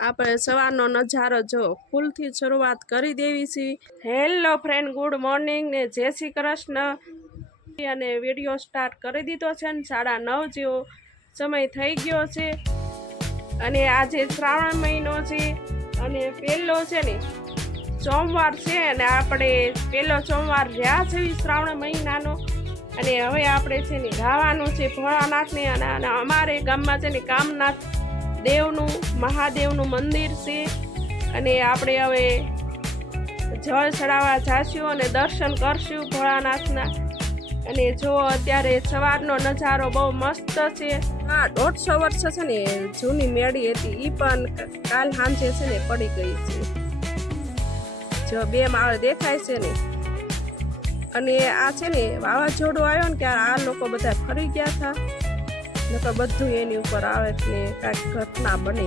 આપણે સવારનો નજારો જો ફૂલથી શરૂઆત કરી દેવી છે। હેલો ફ્રેન્ડ, ગુડ મોર્નિંગ ને જય શ્રી કૃષ્ણ। અને વિડીયો સ્ટાર્ટ કરી દીધો છે ને 9:30 જેવો સમય થઈ ગયો છે। અને આજે શ્રાવણ મહિનો છે અને પહેલો છે ને સોમવાર છે અને આપણે પહેલો સોમવાર રહ્યા છે શ્રાવણ મહિનાનો। અને હવે આપણે છે ને ગાવાનું છે ભોળાનાથને અને અમારે ગામમાં છે ને કામનાથ દેવનું મહાદેવનું મંદિર છે અને આપણે હવે જળ ચડાવવા જઈશું અને દર્શન કરશું ભોળાનાથના। અને જો અત્યારે સવારનો નજારો બહુ મસ્ત છે। હા, 150 વર્ષ છે ને જૂની મેળી હતી, એ પણ કાલ સાંજે છે ને પડી ગઈ છે। જો 2 માળ દેખાય છે ને। અને આ છે ને વાવાઝોડું આવ્યો ને ત્યારે આ લોકો બધા ફરી ગયા હતા, નકર બધું એની ઉપર આવે ને કાંઈક ઘટના બને।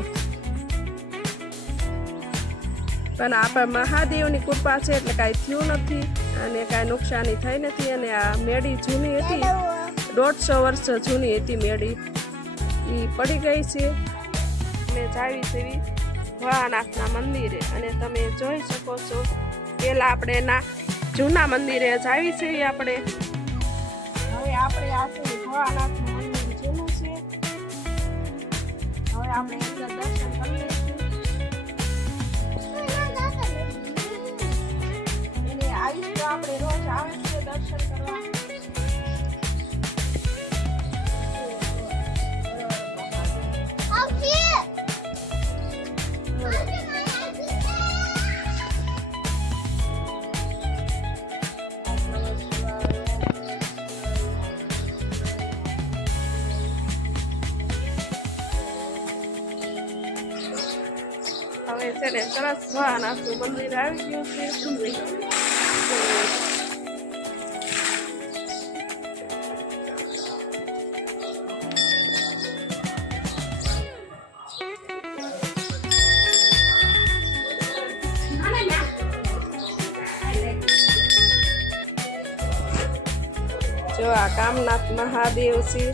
પણ આપણે મહાદેવની કૃપા છે એટલે કાંઈ થયું નથી અને કાંઈ નુકસાની થઈ નથી। અને આ મેળી જૂની હતી, 150 વર્ષ જૂની હતી મેળી, એ પડી ગઈ છે। અમે જાવી સેવી ભોળાનાથના મંદિરે અને તમે જોઈ શકો છો પહેલાં આપણે ના જૂના મંદિરે જાવી છીએ આપણે। હવે આપણે આ છે ભોળાનાથનું મંદિર જૂનું છે, હવે આપણે અંદર દર્શન કરી લઈશું। એને આવીશ તો આપણે રોજ આવે છે દર્શન કરવા। હવે છે ને સરસ ભોળાનાથનું મંદિર આવી ગયું છે। જો આ કામનાથ મહાદેવ છે।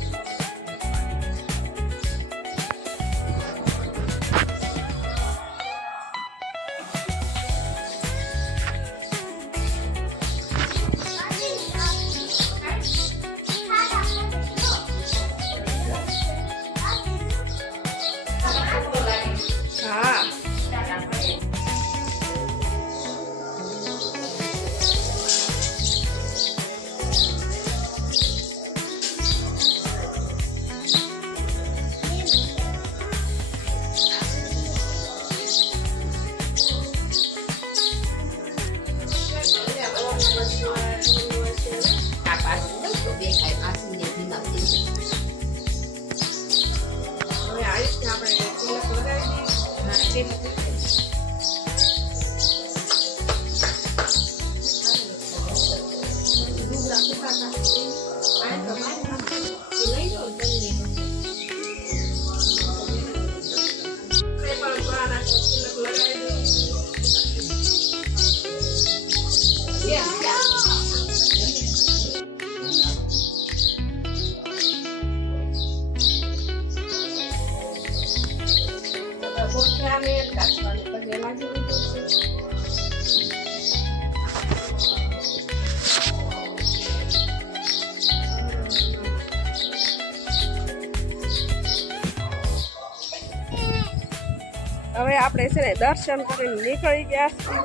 હવે આપણે છે ને દર્શન કરીને નીકળી ગયા છીએ।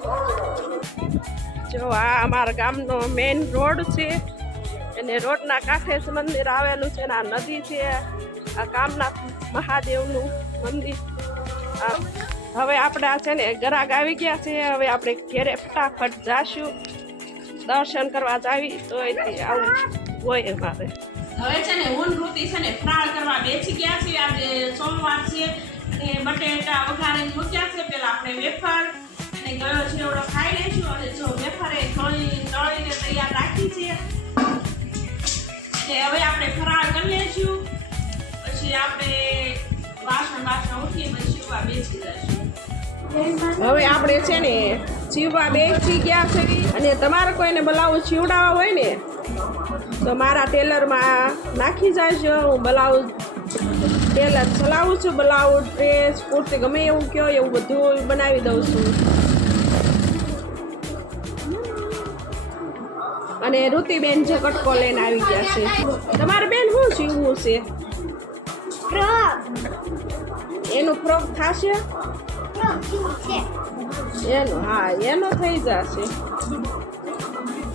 જો આ અમારા ગામનો મેઇન રોડ છે અને રોડના કાંઠે જ મંદિર આવેલું છે ને આ નદી છે, આ કામનાથ મહાદેવનું મંદિર। હવે આપણે આ છે ને ગરાગ આવી ગયા છે, હવે આપણે ઘેરે ફટાફટ જાશું દર્શન કરવા જાવી તો અહીંથી આવું હોય અમારે। હવે છે ને ઊનવૃત્તિ છે ને ફરાળ કરવા બેસી ગયા છીએ। આજે સોમવાર છે અને બટેટા વઘારીને મૂક્યા છે। પેલા આપણે વેફર અને ગળો છેવડો ખાઈ લઈશું અને જો વેફરે તળીને તૈયાર રાખી છે એટલે હવે આપણે ફરાળ કરી લઈશું, પછી આપણે વાસણ ઉઠી પછી બેસી જઈશું। હવે આપણે છે ને જીવવા બેસી ગયા છે અને તમારે કોઈને બ્લાઉઝ સીવડાવવા હોય ને તો મારા ટેલરમાં નાખી જાયજો, હું બ્લાઉઝ પહેલા ચલાવું છું, બ્લાઉઝ ડ્રેસ કુર્તી ગમે એવું કહો એવું બધું બનાવી દઉં છું. અને ઋતિબેન જે કટકો લઈને આવી ગયા છે. તમારે બેન શું સીવવું છે? એનું ફ્રોક થશે? એનું હા એનો થઈ જશે.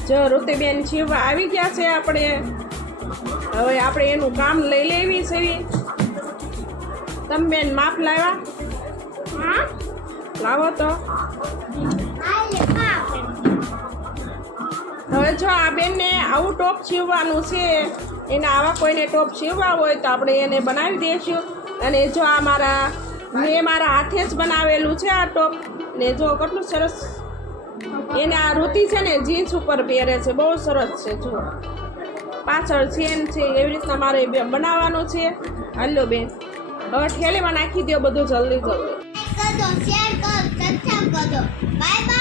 જો ઋતિબેન સીવવા આવી ગયા છે. આપણે હવે આપણે એનું કામ લઈ લેવી છે. તમે બેન માપ લાવ્યા? લાવો તો. હવે જો આ બેનને આવું ટોપ સીવવાનું છે, એને આવા કોઈને ટોપ સીવવા હોય તો આપણે એને બનાવી દઈશું. અને જો આ મેં મારા હાથે જ બનાવેલું છે આ ટોપ. ને જો કેટલું સરસ એને આ ઋતિ છે ને જીન્સ ઉપર પહેરે છે, બહુ સરસ છે. જો પાછળ ચેન છે, એવી રીતના મારે બનાવવાનું છે. હાલો બેન હવે ઠેલીમાં નાખી દો બધું જલ્દી જલ્દી. કરો, શેર કરો, સબસ્ક્રાઇબ કરો. Bye bye.